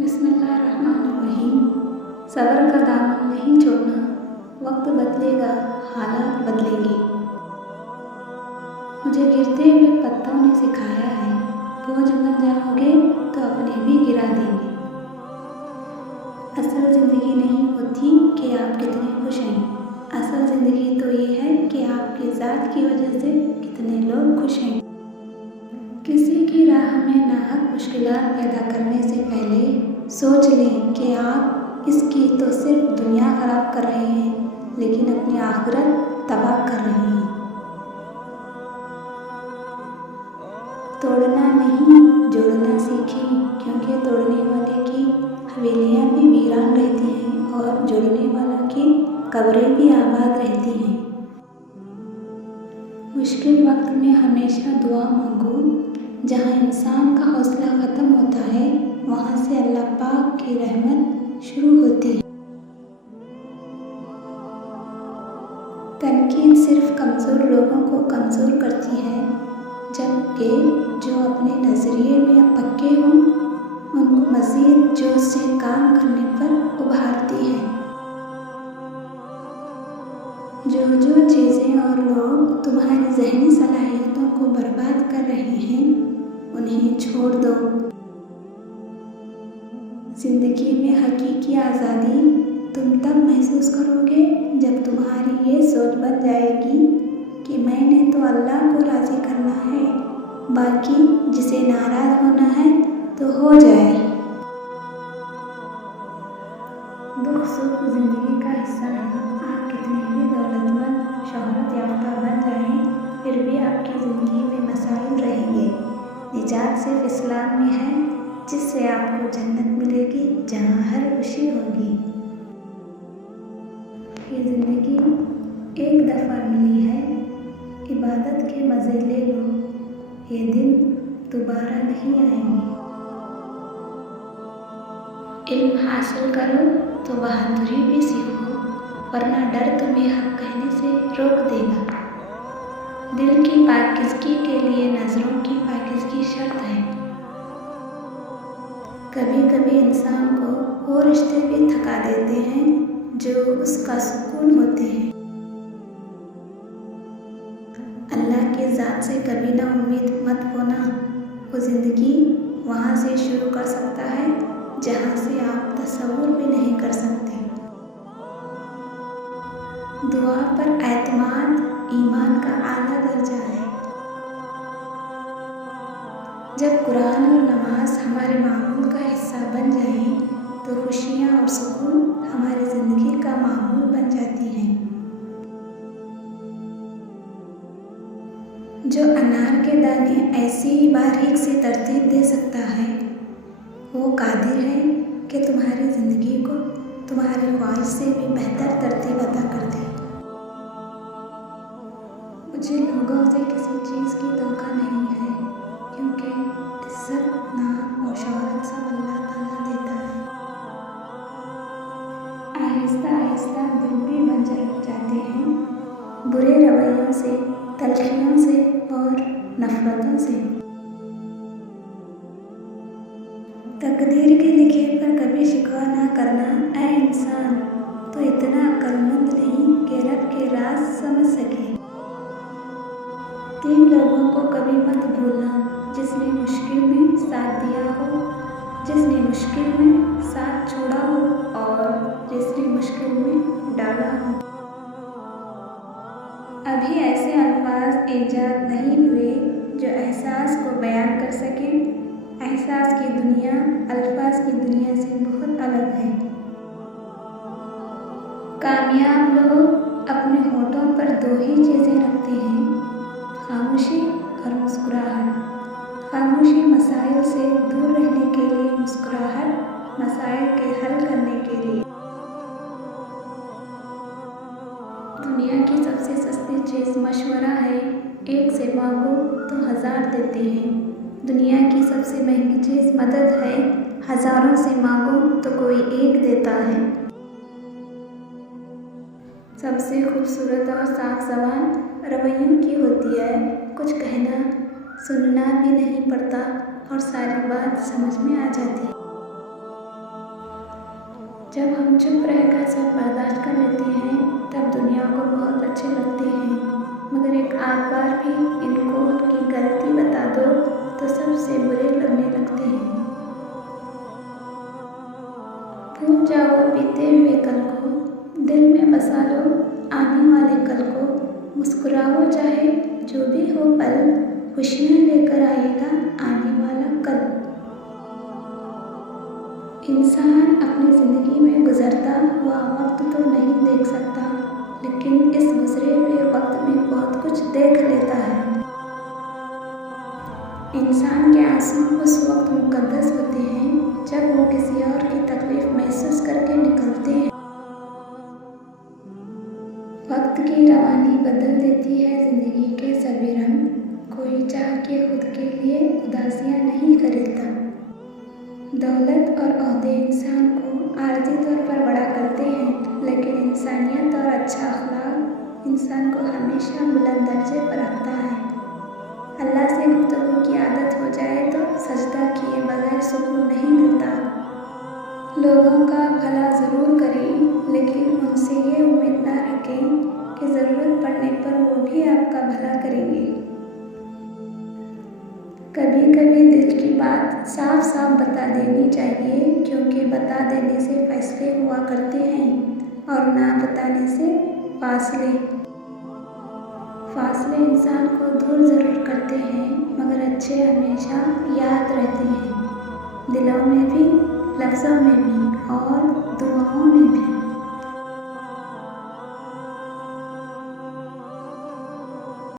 बिस्मिल्लाहिर्रहमानिर्रहीम। सब्र का दामन नहीं छोड़ना, वक्त बदलेगा, हालात बदलेंगे। मुझे गिरते हुए पत्तों ने सिखाया है, बोझ बन जाओगे तो अपने भी गिरा देंगे। असल ज़िंदगी नहीं होती कि आप कितने खुश हैं, असल ज़िंदगी तो ये है कि आपकी ज़ात की वजह से कितने लोग खुश हैं। किसी की राह में नाहक मुश्किलात पैदा करने से पहले सोच लें कि आप इसकी तो सिर्फ दुनिया ख़राब कर रहे हैं, लेकिन अपनी आखिरत तबाह कर रहे हैं। तोड़ना नहीं, जोड़ना सीखें, क्योंकि तोड़ने वाले की हवेलियाँ भी वीरान रहती हैं और जोड़ने वालों की कब्रें भी आबाद रहती हैं। मुश्किल वक्त में हमेशा दुआ मांगो। जहाँ इंसान का हौसला ख़त्म होता है, वहाँ से अल्लाह पाक की रहमत शुरू होती है। तनकीद सिर्फ कमज़ोर लोगों को कमज़ोर करती है, जबकि जो अपने नज़रिए में पक्के हों उनको मज़ीद जोश से काम करने पर उभारती है। जो चीज़ें और लोग तुम्हारी ज़हनी सलाहियतों को बर्बाद कर रहे हैं, उन्हें छोड़ दो। ज़िंदगी में हकीकी आज़ादी तुम तब महसूस करोगे जब तुम्हारी ये सोच बन जाएगी कि मैंने तो अल्लाह को राज़ी करना है, बाकी जिसे नाराज़ होना है तो हो जाए। दुख सुख ज़िंदगी का हिस्सा है। आप कितने भी दौलतमंद, शोहरत याफ्ता बन जाएं, फिर भी आपकी ज़िंदगी में मसाइल रहेंगे। निजात सिर्फ इस्लाम में है, जिससे आपको जन्नत मिलेगी, जहाँ हर खुशी होगी। ये ज़िंदगी एक दफ़ा मिली है, इबादत के मज़े ले लो, ये दिन दोबारा नहीं आएंगे। इल्म हासिल करो तो बहादुरी भी सीखो, वरना डर तुम्हें हक कहने से रोक देगा। दिल की पाकीज़गी के लिए नज़रों की पाकीज़गी शर्त है। कभी कभी इंसान को वो रिश्ते भी थका देते हैं जो उसका सुकून होते हैं। अल्लाह की ज़ात से कभी ना उम्मीद मत होना, वो ज़िंदगी वहाँ से शुरू कर सकता है जहाँ से आप तसव्वुर भी नहीं कर सकते। दुआ पर एतमाद ईमान का आला दर्जा है। जब कुरान और नमाज हमारे मामूल का हिस्सा बन जाए तो खुशियाँ और सुकून हमारी ज़िंदगी का मामूल बन जाती हैं। जो अनार के दाने ऐसी बारीक सी तरतीब दे सकता है, वो कादिर है कि तुम्हारी ज़िंदगी को तुम्हारी ख्वाहिश से भी बेहतर तरतीब अता कर दे। मुझे लोगों से किसी चीज़ की तवक्को नहीं है, क्योंकि इज्जत, नाम और शोहरत सब अल्लाह ताला देता है। आहिस्ता आहिस्ता दिल भी बंजर हो जाते हैं, बुरे रवैयों से, तलखियों से और नफ़रतों से। तकदीर के लिखे पर कभी शिकवा ना करना ऐ इंसान, तो इतना अक्लमंद नहीं कि रब के राज समझ सके। 3 लोगों को कभी मत भूलना, जिसने मुश्किल में साथ दिया हो, जिसने मुश्किल में साथ छोड़ा हो और जिसने मुश्किल में डाला हो। अभी ऐसे अल्फाज ईजाद नहीं हुए जो एहसास को बयान कर सकें। एहसास की दुनिया अल्फाज की दुनिया से बहुत अलग है। कामयाब लोग अपने होठों पर 2 ही चीज़ें रखते हैं, खामोशी और मुस्कुराहट। खामोशी मसाइल से दूर रहने के लिए, मुस्कुराहट मसाइल के हल करने के लिए। दुनिया की सबसे सस्ती चीज़ मशवरा है, एक से मांगो तो 1000 देते हैं। दुनिया की सबसे महंगी चीज़ मदद है, हज़ारों से मांगो तो कोई एक देता है। सबसे खूबसूरत और साफ ज़बान रवैयों की होती है, कुछ कहना सुनना भी नहीं पड़ता और सारी बात समझ में आ जाती है। जब हम चुप रहकर सब बर्दाश्त कर लेते हैं तब दुनिया को बहुत अच्छे लगते हैं, मगर एक आध बार भी इनको उनकी गलती बता दो तो सबसे बुरे लगने लगते हैं। भूल जाओ बीते हुए कल को, दिल में बसा लो आने वाले कल को। मुस्कुराओ चाहे जो भी हो पल, खुशियाँ लेकर आएगा आने वाला कल। इंसान अपनी ज़िंदगी में गुजरता हुआ वक्त तो नहीं देख सकता, लेकिन इस गुजरे हुए वक्त में बहुत कुछ देख लेता है। इंसान के आंसू उस वक्त मुकद्दस होते हैं जब वो किसी और की तकलीफ महसूस करके निकलते हैं। वक्त की रवानी बदल देती है ज़िंदगी के सभी रंग, कोई चाह के खुद के लिए उदासियाँ नहीं खरीदता। दौलत और ओहदे इंसान को आर्जी तौर पर बड़ा करते हैं, लेकिन इंसानियत और अच्छा अखलाक इंसान को हमेशा बुलंद दर्जे पर रखता है। अल्लाह से गुफ्तगू की आदत हो जाए तो सजदा किए बगैर सुकून नहीं मिलता। लोगों का भला ज़रूर करें, लेकिन उनसे ये उम्मीद ना रखें कि ज़रूरत पड़ने पर वो भी आपका भला करेंगे। कभी कभी दिल की बात साफ साफ बता देनी चाहिए, क्योंकि बता देने से फैसले हुआ करते हैं और ना बताने से फासले। फासले इंसान को दूर ज़रूर करते हैं, मगर अच्छे हमेशा याद रहते हैं, दिलों में भी, लफ्ज़ों में भी और दुआओं में भी।